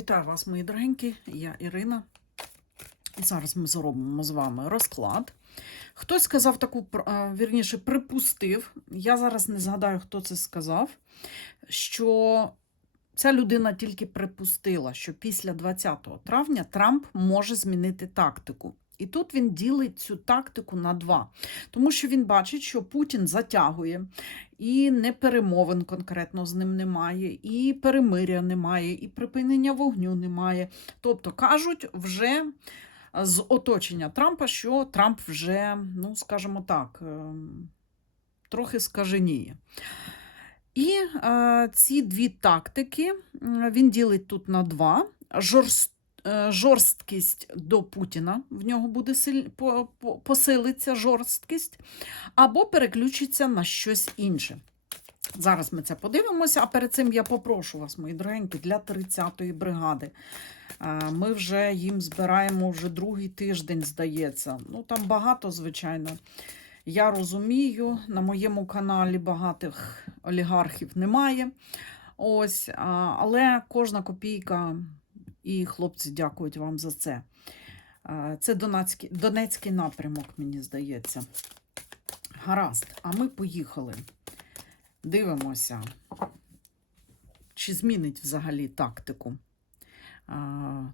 Вітаю вас, мої дорогенькі, я Ірина. І зараз ми зробимо з вами розклад. Хтось сказав таку, вірніше, припустив, я зараз не згадаю, хто це сказав, що ця людина тільки припустила, що після 20 травня Трамп може змінити тактику. І тут він ділить цю тактику на два, тому що він бачить, що Путін затягує, і не перемовин конкретно з ним немає, і перемиря немає, і припинення вогню немає. Тобто кажуть вже з оточення Трампа, що Трамп вже, ну скажімо так, ем, трохи скаженіє. І е, ці дві тактики він ділить тут на два. Жорст, е, жорсткість до Путіна, в нього буде посилиться жорсткість, або переключиться на щось інше. Зараз ми це подивимося, а перед цим я попрошу вас, мої дорогенькі, для 30-ї бригади. Е, Ми вже їм збираємо вже другий тиждень, здається. Ну, там багато, звичайно. Я розумію, на моєму каналі багатих олігархів немає. Ось, але кожна копійка, і хлопці дякують вам за це. Це Донецький, Донецький напрямок, мені здається. Гаразд, а ми поїхали. Дивимося, чи змінить взагалі тактику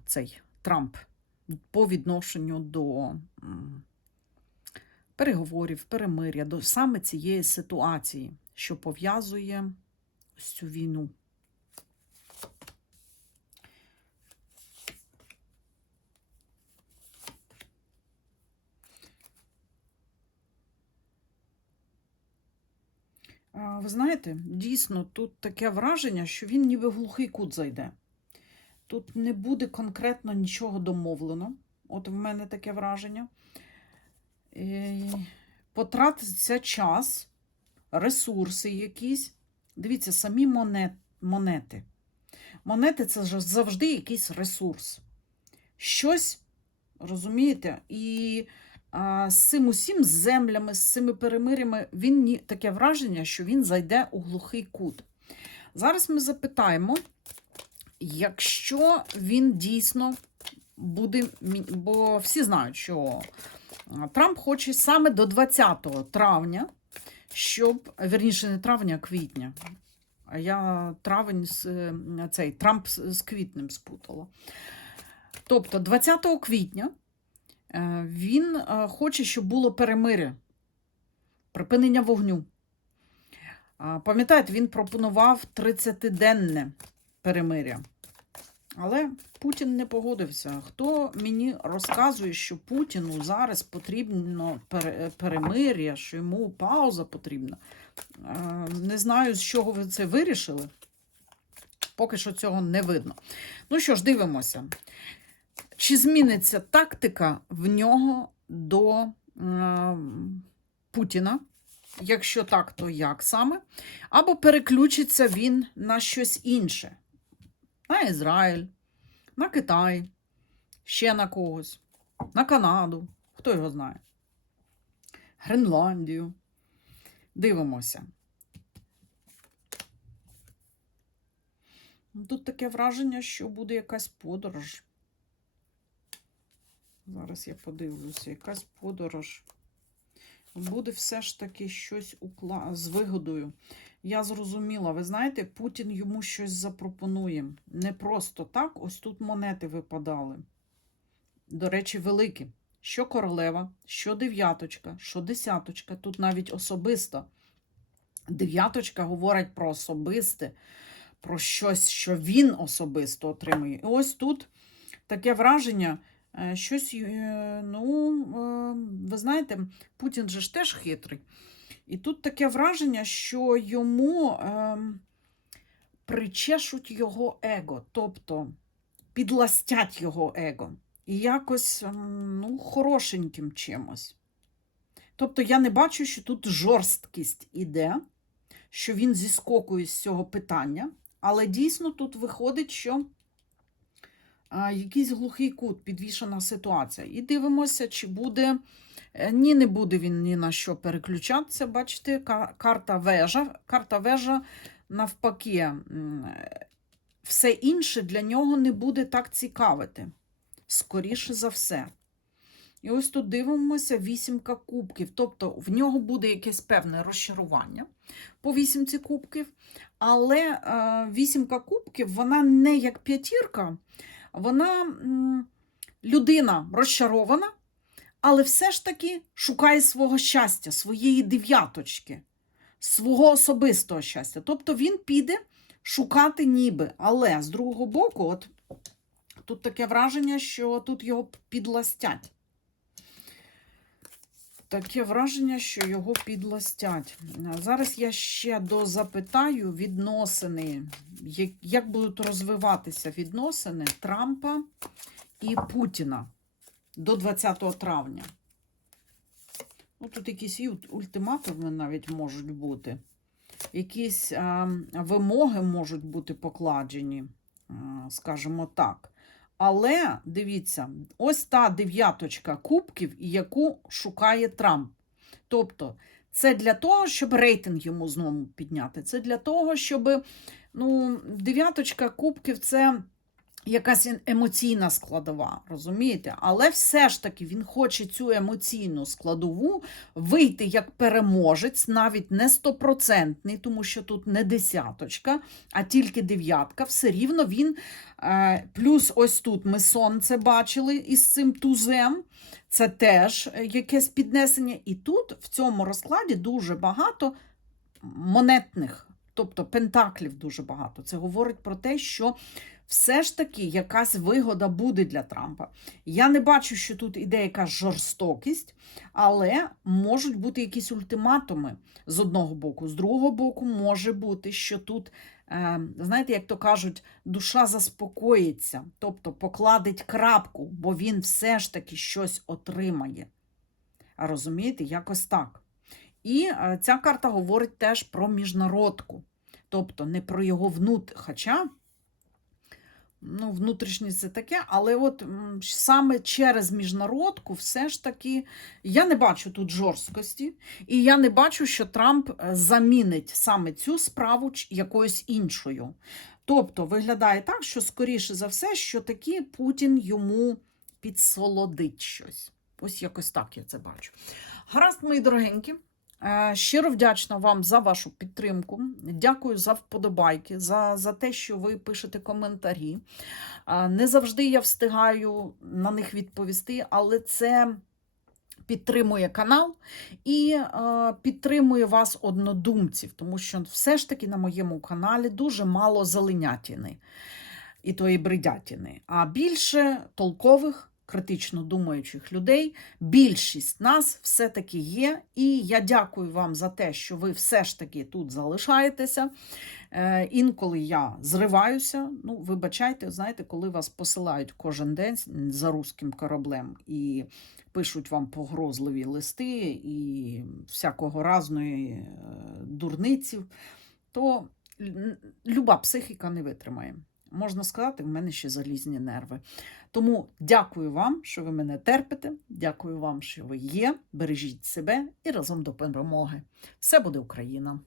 цей Трамп по відношенню до переговорів, перемиря, до саме цієї ситуації, що пов'язує цю війну. Ви знаєте, дійсно, тут таке враження, що він ніби в глухий кут зайде. Тут не буде конкретно нічого домовлено. От в мене таке враження. Потратиться час, ресурси якісь. Дивіться, самі монети. Монети це завжди якийсь ресурс. Щось, розумієте? І з цим усім з землями, з цими перемирями, він таке враження, що він зайде у глухий кут. Зараз ми запитаємо, якщо він дійсно буде, бо всі знають, що Трамп хоче саме до 20 травня, щоб, вірніше, не травня, а квітня. А я травень з цей Трамп з квітнем спутала. Тобто 20 квітня він е, хоче, щоб було перемиря, припинення вогню. Пам'ятаєте, він пропонував 30-денне перемиря. Але Путін не погодився. Хто мені розказує, що Путіну зараз потрібно перемир'я, що йому пауза потрібна? Е, Не знаю, з чого ви це вирішили. Поки що цього не видно. Ну що ж, дивимося. Чи зміниться тактика в нього до е, Путіна? Якщо так, то як саме? Або переключиться він на щось інше на Ізраїль, на Китай, ще на когось, на Канаду, хто його знає, Гренландію. Дивимося. Тут таке враження, що буде якась подорож. Зараз я подивлюся, якась подорож. Буде все ж таки щось укла... з вигодою. Я зрозуміла, ви знаєте, Путін йому щось запропонує. Не просто так, ось тут монети випадали. До речі, великі. Що королева, що дев'яточка, що десяточка, тут навіть особисто. Дев'яточка говорить про особисте, про щось, що він особисто отримує. І ось тут таке враження, щось, е, ну, е, ви знаєте, Путін же ж теж хитрий. І тут таке враження, що йому ем, причешуть його его, тобто підластять його его. І якось ем, ну, хорошеньким чимось. Тобто я не бачу, що тут жорсткість іде, що він зіскокує з цього питання, але дійсно тут виходить, що якийсь глухий кут, підвішена ситуація. І дивимося, чи буде. Е, Ні, не буде він ні на що переключатися. Бачите, карта вежа. Карта вежа навпаки все інше для нього не буде так цікавити. Скоріше за все. І ось тут дивимося вісімка кубків. Тобто в нього буде якесь певне розчарування по вісімці кубків. Але е, вісімка кубків, вона не як п'ятірка, вона людина розчарована, але все ж таки шукає свого щастя, своєї дев'яточки, свого особистого щастя. Тобто він піде шукати ніби. Але з другого боку, от тут таке враження, що тут його підластять. Таке враження, що його підластять. Зараз я ще дозапитаю відносини, як, будуть розвиватися відносини Трампа і Путіна до 20 травня. Ну, тут якісь ультиматуми навіть можуть бути. Якісь а, вимоги можуть бути покладені, скажімо так. Але дивіться, ось та дев'яточка кубків, яку шукає Трамп. Тобто, це для того, щоб рейтинг йому знову підняти. Це для того, щоб ну, дев'яточка кубків це якась емоційна складова, розумієте? Але все ж таки він хоче цю емоційну складову вийти як переможець, навіть не стопроцентний, тому що тут не десяточка, а тільки дев'ятка. Все рівно він. Е, Плюс ось тут ми сонце бачили із цим тузем. Це теж е, якесь піднесення. І тут в цьому розкладі дуже багато монетних, тобто пентаклів дуже багато. Це говорить про те, що все ж таки якась вигода буде для Трампа. Я не бачу, що тут іде якась жорстокість, але можуть бути якісь ультиматуми з одного боку. З другого боку, може бути, що тут, е, знаєте, як то кажуть, душа заспокоїться, тобто покладить крапку, бо він все ж таки щось отримає. А розумієте, якось так. І е, ця карта говорить теж про міжнародку, тобто не про його внут, хоча ну, внутрішнє це таке, але от саме через міжнародку все ж таки я не бачу тут жорсткості, і я не бачу, що Трамп е, замінить саме цю справу якоюсь іншою. Тобто виглядає так, що скоріше за все, що таки Путін йому підсолодить щось. Ось якось так я це бачу. Гаразд, мої дорогенькі. Е, Щиро вдячна вам за вашу підтримку. Дякую за вподобайки, за, за те, що ви пишете коментарі. Е, Не завжди я встигаю на них відповісти, але це підтримує канал і е, підтримує вас однодумців, тому що все ж таки на моєму каналі дуже мало зеленятини і тої бредятини, а більше толкових. Критично думаючих людей, більшість нас все-таки є. І я дякую вам за те, що ви все ж таки тут залишаєтеся. Е, інколи я зриваюся. Ну, вибачайте, знаєте, коли вас посилають кожен день за руським кораблем і пишуть вам погрозливі листи і всякого разної е, дурниців, то люба психіка не витримає. Можна сказати, в мене ще залізні нерви. Тому дякую вам, що ви мене терпите. Дякую вам, що ви є. Бережіть себе і разом до перемоги. Все буде Україна!